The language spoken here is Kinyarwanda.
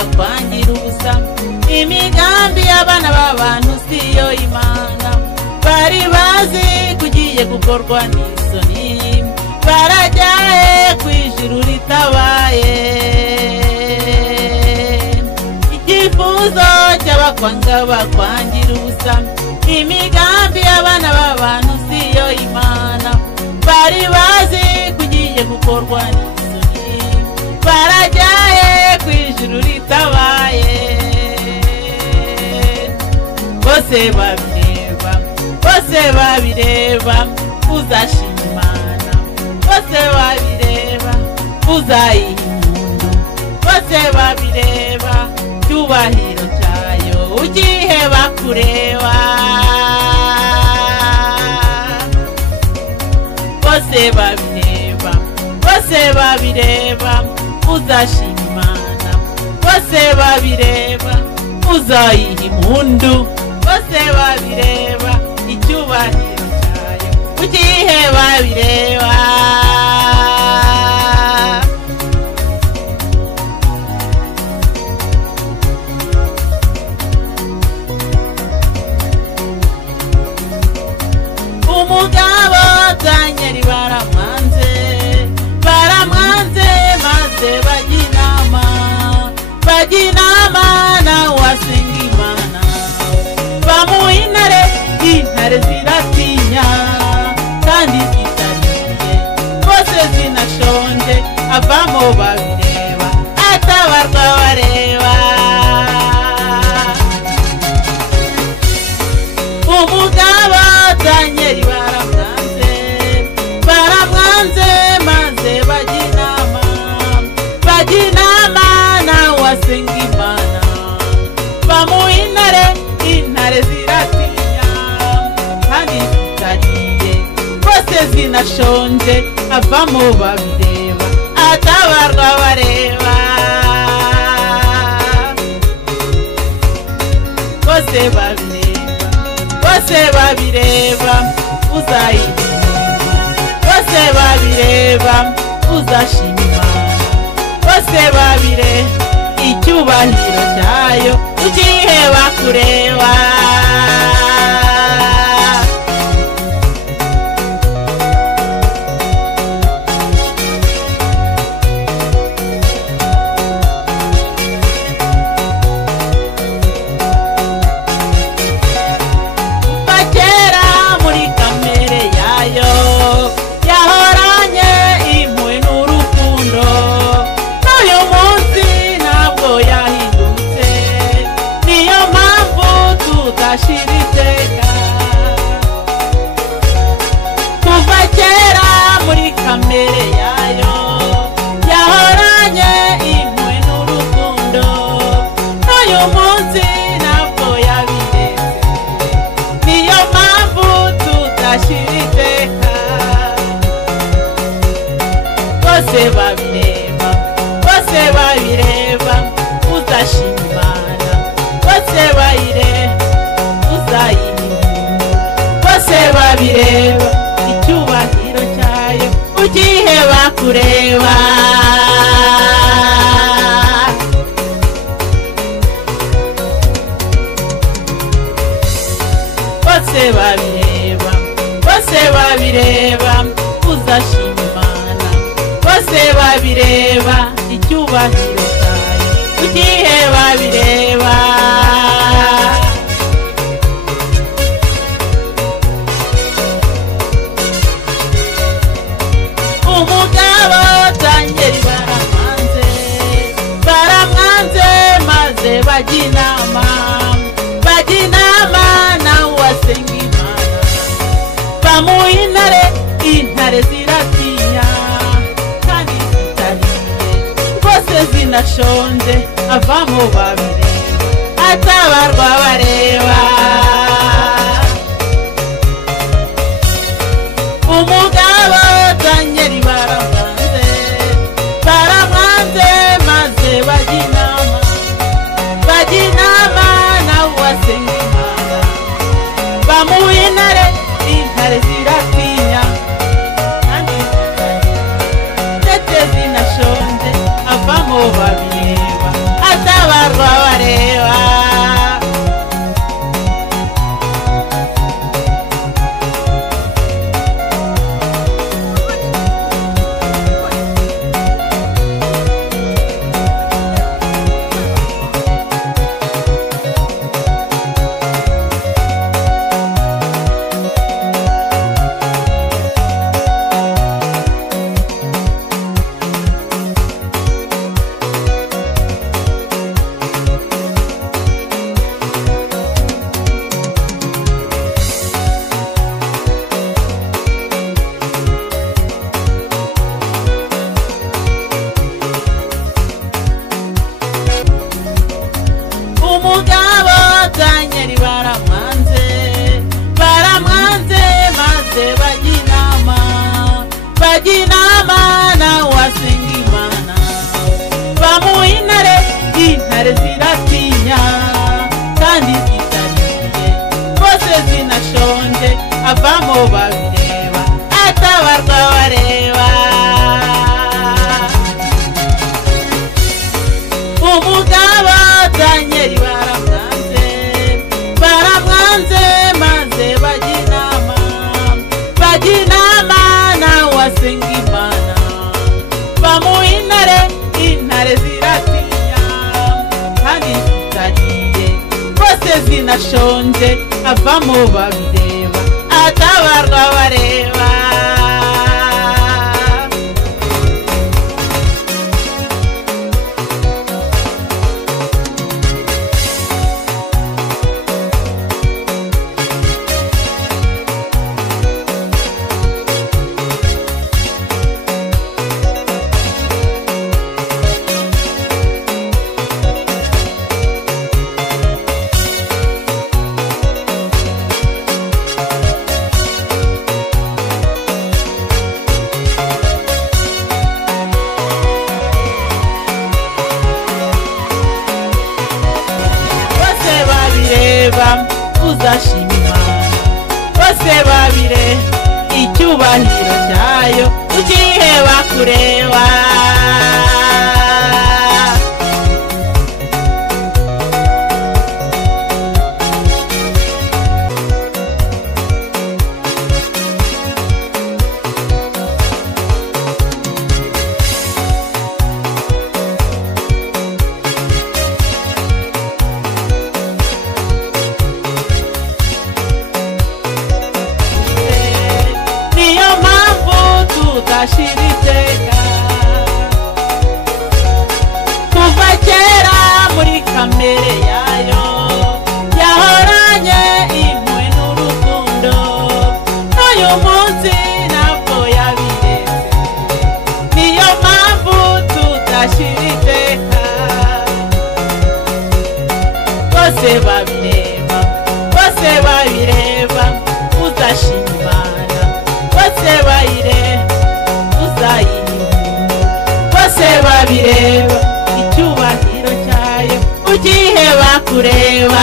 bakwangira ubusa imigambi y'abana b'abantu siyo imana bari bazi kugiye gukorwa n'isoni barajyahe kwijuru ritabaye icyifuzo cy'abakwanga bakwangira ubusa imigambi y'abana b'abantu siyo imana bari bazi kugiye gukorwa n'isoni barajyahe kwijuru ritabaye bose babireba uzashima Imana bose babireba uzayiha impundu bose babireba cyubahiro cyayo ugihe bakureba bose babireba uzashima Imana bose babireba uzayiha impundu bose babireba icyubahiro cyayo ugihe babireba umugabo Danieli baramwanze maze bajya inama nawe asenga Imana bamuha intare ziratinya kandi zitariye bose zinashonje avamo babireba atabarwa bareba umugabo Danieli baramwanze maze bajya inama nawe asenga Imana bamuha intare ziratinya kandi zitariye bose zinashonje avamo babireba atabarwa bareba bose babireba uzayiha bose babireba uzashima Imana bose babireba icyubahiro cyayo ugihe bakureba kuva kera muri kamere yayo yahoranye impuhwe n'urukundo n'uyu munsi ntabwo yabiretse niyo mpamvu tudashira iteka bose babireba uzashima Imana bose bayireba bose babireba icyubahiro cyayo ugihe bakureba bose babireba uzashima Imana bose babireba icyubahiro cyayo ugihe babireba umugabo Danieli baramwanze maze bajya inama nawe asenga Imana bamuha intare ziratinya kandi zitariye rwose zinashonje avamo babireba atabarwa bareba umugabo Danieli baramwanze maze bajya inama nawe asenga Imana bamuha intare ziratinya kandi ndetse zinashonje avamo babireba ataba avamo babireba atabarwa bareba umugabo Daniel baramwanze maze bajinama nawe asenga Imana bamuha intare ziratinya kandi zitariye bose zinashonje avamo babireba atabarwa bareba uzashima Imana bose babire icyubahiro cyayo ukiheba kureba ashiritseka kuva kera muri kamere yayo yahoranye impuhwe n'urukundo n'uyu munsi ntabwo yabiretse niyo mpamvu tudashiritseka bose babireba uzashima Imana bose bayireba bose babireba icyubahiro cyayo ukiheba kureba